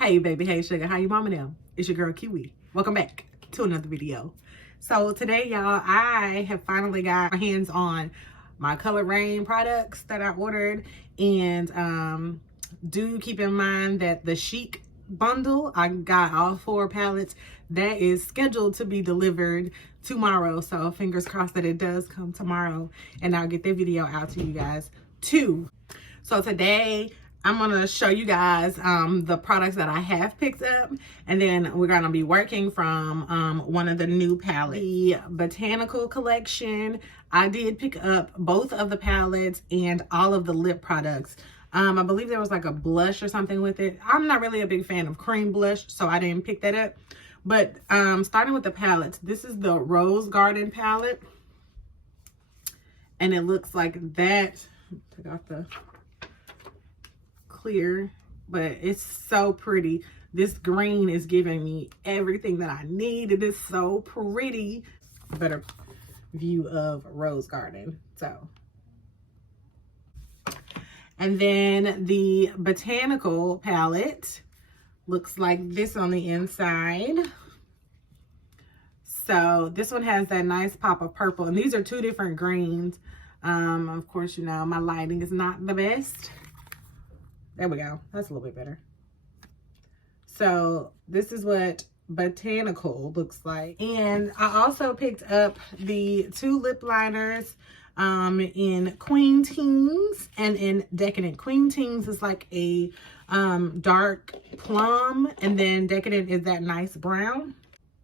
Hey baby, hey sugar, how you mama now? It's your girl Kiwi. Welcome back to another video. So today y'all, I have finally got my hands on my Coloured Raine products that I ordered, and do keep in mind that the chic bundle, I got all 4 palettes, that is scheduled to be delivered tomorrow. So fingers crossed that it does come tomorrow and I'll get that video out to you guys too. So today I'm gonna show you guys the products that I have picked up, and then we're gonna be working from one of the new palettes, the Botanical collection. I did pick up both of the palettes and all of the lip products. I believe there was like a blush or something with it. I'm not really a big fan of cream blush, so I didn't pick that up. But starting with the palettes, this is the Rose Garden palette, and it looks like that. Take off the clear, but it's so pretty. This green is giving me everything that I need. It is so pretty. Better view of Rose Garden. So, and then the Botanical palette looks like this on the inside. So this one has that nice pop of purple, and these are 2 different greens. Of course, you know, my lighting is not the best. There we go. That's a little bit better. So this is what Botanical looks like. And I also picked up the 2 lip liners in Queen Teens and in Decadent. Queen Teens is like a dark plum, and then Decadent is that nice brown.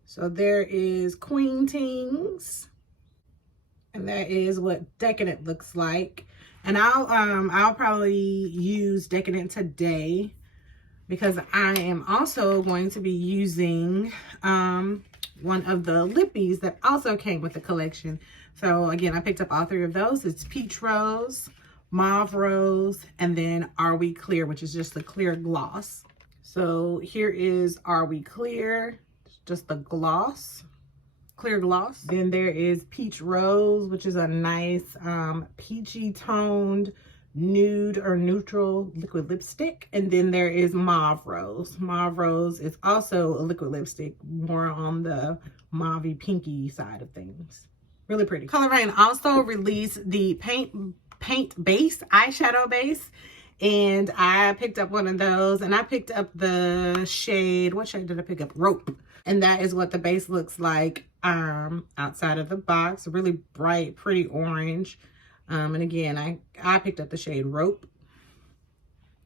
So there is Queen Teens, and that is what Decadent looks like. And I'll probably use Decadent today because I am also going to be using one of the lippies that also came with the collection. So again, I picked up all 3 of those. It's Peach Rose, Mauve Rose, and then Are We Clear, which is just the clear gloss. So here is Are We Clear, just the gloss. Clear gloss. Then there is Peach Rose, which is a nice peachy toned nude or neutral liquid lipstick. And then there is Mauve Rose. Mauve Rose is also a liquid lipstick, more on the mauvey pinky side of things. Really pretty. Coloured Raine also released the paint base, eyeshadow base, and I picked up one of those, and I picked up the shade, what shade did I pick up? Rope. And that is what the base looks like outside of the box. Really bright, pretty orange. And again, I picked up the shade Rope.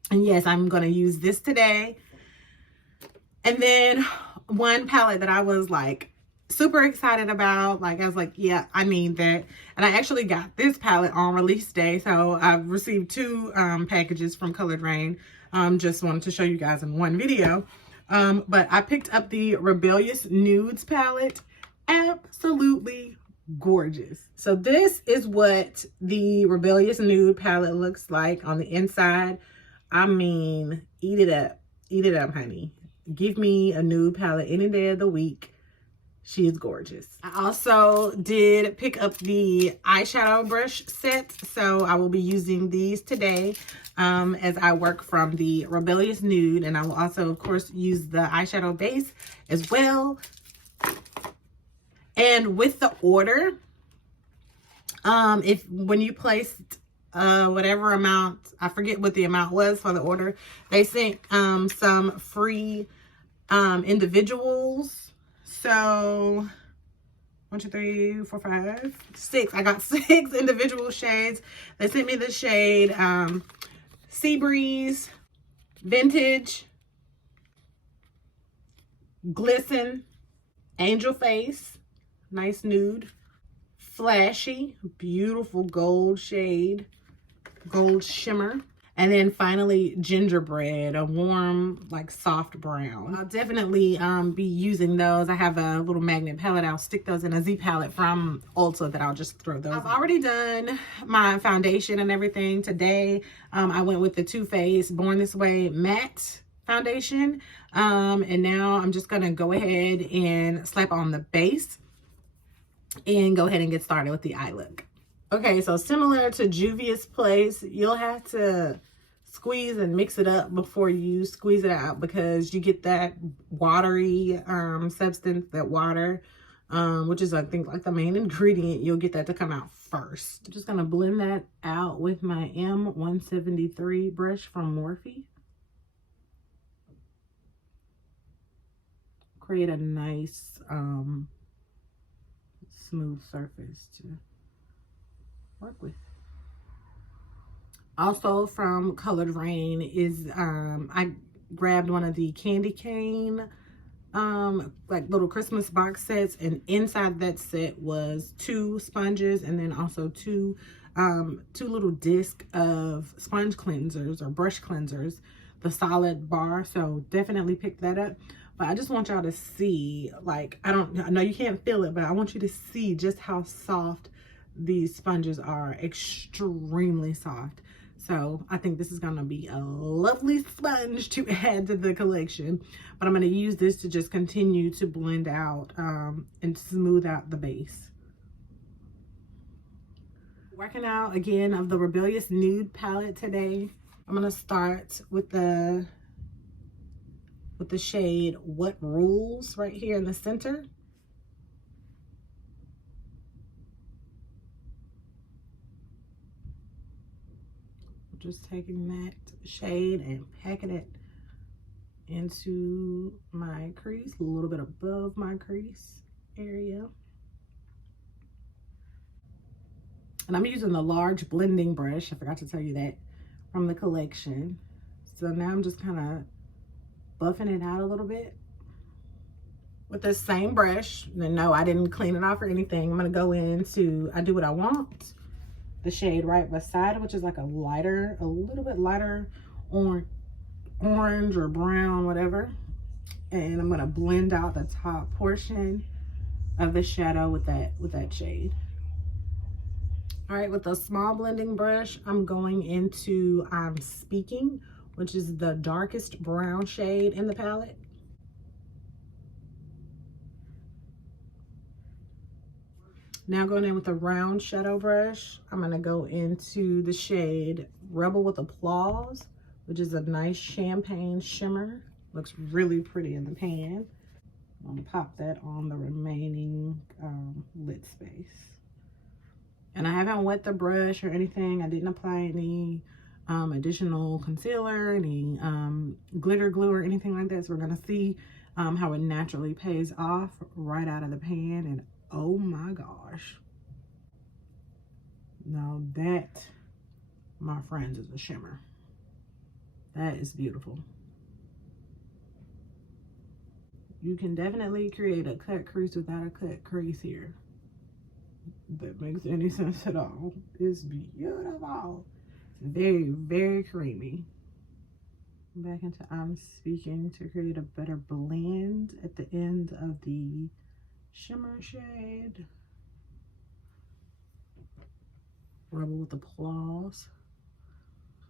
And yes, I'm going to use this today. And then one palette that I was like super excited about. Like I was like, yeah, I need that. And I actually got this palette on release day. So I've received 2 packages from Coloured Raine. Just wanted to show you guys in one video. But I picked up the Rebellious Nudes palette. Absolutely gorgeous. So this is what the Rebellious Nude palette looks like on the inside. I mean, eat it up. Eat it up, honey. Give me a nude palette any day of the week. She is gorgeous. I also did pick up the eyeshadow brush set, so I will be using these today as I work from the Rebellious Nude, and I will also, of course, use the eyeshadow base as well. And with the order, when you placed whatever amount, I forget what the amount was for the order, they sent some free individuals. So 1, 2, 3, 4, 5, 6. I got 6 individual shades. They sent me the shade Sea Breeze, Vintage, Glisten, Angel Face, nice nude, Flashy, beautiful gold shade, gold shimmer. And then finally, Gingerbread, a warm, like soft brown. I'll definitely be using those. I have a little magnet palette. I'll stick those in a Z palette from Ulta that I'll just throw those in. I've already done my foundation and everything. Today, I went with the Too Faced Born This Way matte foundation. And now I'm just gonna go ahead and slap on the base and go ahead and get started with the eye look. Okay, so similar to Juvia's Place, you'll have to squeeze and mix it up before you squeeze it out, because you get that watery substance, that water, which is I think like the main ingredient. You'll get that to come out first. I'm just gonna blend that out with my M173 brush from Morphe. Create a nice smooth surface to work with. Also from Coloured Raine is I grabbed one of the candy cane like little Christmas box sets, and inside that set was 2 sponges and then also two little discs of sponge cleansers or brush cleansers, the solid bar. So definitely pick that up. But I just want y'all to see, like, I know you can't feel it, but I want you to see just how soft these sponges are. Extremely soft. So I think this is gonna be a lovely sponge to add to the collection. But I'm gonna use this to just continue to blend out and smooth out the base. Working out again of the Rebellious Nude palette today. I'm gonna start with the shade What Rules right here in the center. Just taking that shade and packing it into my crease, a little bit above my crease area. And I'm using the large blending brush, I forgot to tell you that, from the collection. So now I'm just kind of buffing it out a little bit with the same brush. And no, I didn't clean it off or anything. I'm gonna go into I Do What I Want, the shade right beside, which is like a little bit lighter orange or brown, whatever. And I'm gonna blend out the top portion of the shadow with that shade. All right, with a small blending brush, I'm going into I'm Speaking, which is the darkest brown shade in the palette. Now going in with a round shadow brush, I'm gonna go into the shade Rebel with Applause, which is a nice champagne shimmer. Looks really pretty in the pan. I'm gonna pop that on the remaining lid space. And I haven't wet the brush or anything. I didn't apply any additional concealer, any glitter glue or anything like that. So we're gonna see how it naturally pays off right out of the pan. And oh my gosh. Now that, my friends, is a shimmer. That is beautiful. You can definitely create a cut crease without a cut crease here. If that makes any sense at all. It's beautiful. It's very, very creamy. Back into I'm Speaking to create a better blend at the end of the shimmer shade. Rebel with Applause.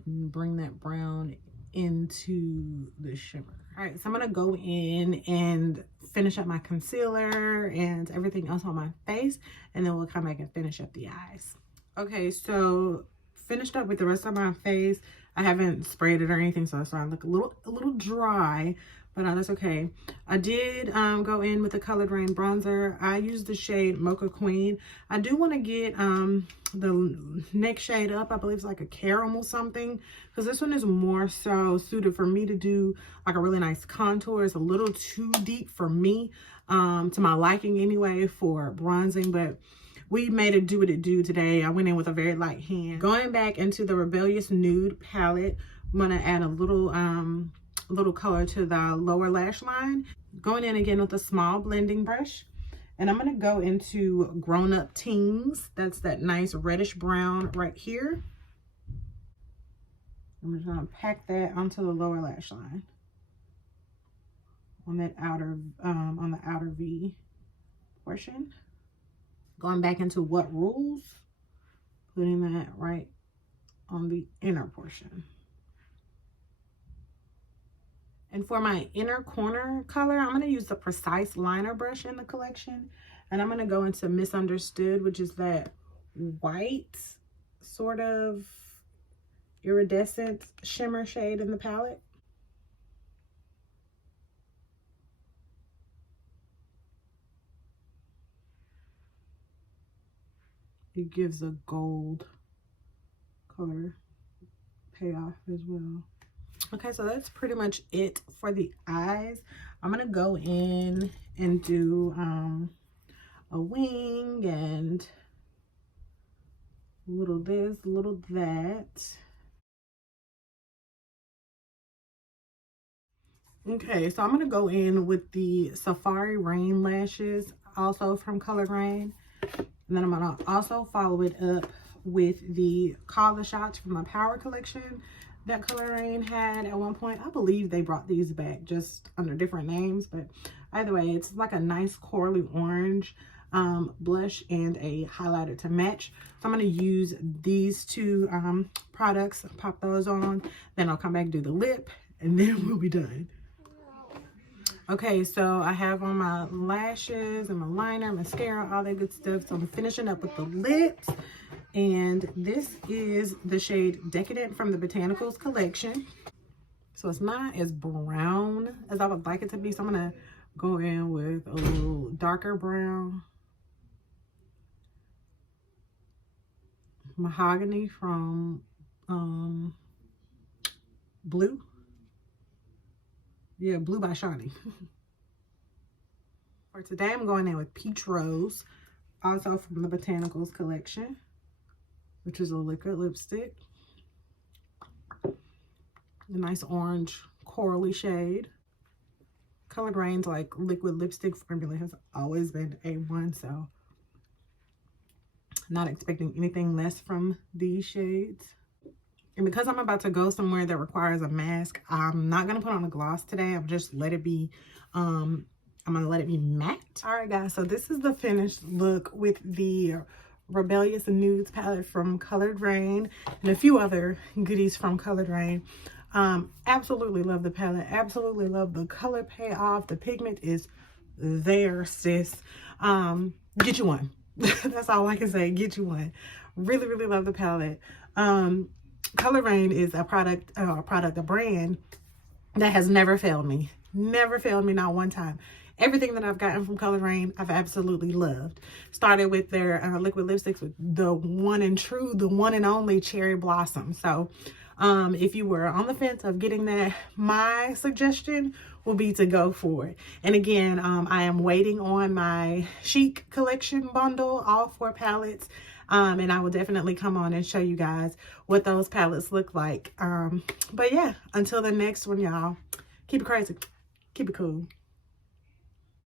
And bring that brown into the shimmer. All right, so I'm gonna go in and finish up my concealer and everything else on my face, and then we'll come back and finish up the eyes. Okay, so finished up with the rest of my face. I haven't sprayed it or anything, so that's why I look a little dry, but that's okay. I did go in with the Coloured Raine bronzer. I used the shade Mocha Queen. I do want to get the next shade up. I believe it's like a caramel something, because this one is more so suited for me to do like a really nice contour. It's a little too deep for me, to my liking anyway, for bronzing, but we made it do what it do today. I went in with a very light hand. Going back into the Rebellious Nude palette, I'm gonna add a little color to the lower lash line. Going in again with a small blending brush, and I'm gonna go into Grown Up Teens. That's that nice reddish brown right here. I'm just gonna pack that onto the lower lash line on that outer on the outer V portion. Going back into What Rules, putting that right on the inner portion. And for my inner corner color, I'm going to use the Precise liner brush in the collection. And I'm going to go into Misunderstood, which is that white sort of iridescent shimmer shade in the palette. It gives a gold color payoff as well. Okay, so that's pretty much it for the eyes. I'm gonna go in and do a wing and a little this, a little that. Okay, so I'm gonna go in with the Safari Rain lashes, also from Coloured Raine. And then I'm gonna also follow it up with the collar shots from the Power collection that Coloured Raine had at one point. I believe they brought these back just under different names, but either way, it's like a nice corally orange blush and a highlighter to match. So I'm gonna use these two products, pop those on, then I'll come back and do the lip, and then we'll be done. Okay, so I have on my lashes and my liner, mascara, all that good stuff. So I'm finishing up with the lips. And this is the shade Decadent from the Botanicals collection. So it's not as brown as I would like it to be. So I'm going to go in with a little darker brown. Mahogany from Blue. Yeah, Blue by Shawny. For today, I'm going in with Peach Rose, also from the Botanicals collection, which is a liquid lipstick. A nice orange corally shade. Coloured Raine's like liquid lipstick formula has always been A1, so not expecting anything less from these shades. And because I'm about to go somewhere that requires a mask, I'm not going to put on a gloss today. I'll just let it be, I'm going to let it be matte. All right, guys, so this is the finished look with the Rebellious Nudes palette from Coloured Raine and a few other goodies from Coloured Raine. Absolutely love the palette. Absolutely love the color payoff. The pigment is there, sis. Get you one. That's all I can say. Get you one. Really, really love the palette. Coloured Raine is a brand that has never failed me. Never failed me, not one time. Everything that I've gotten from Coloured Raine, I've absolutely loved. Started with their liquid lipsticks with the one and only Cherry Blossom. So if you were on the fence of getting that, my suggestion will be to go for it. And again, I am waiting on my Chic collection bundle, all 4 palettes. And I will definitely come on and show you guys what those palettes look like. But yeah, until the next one, y'all, keep it crazy, keep it cool.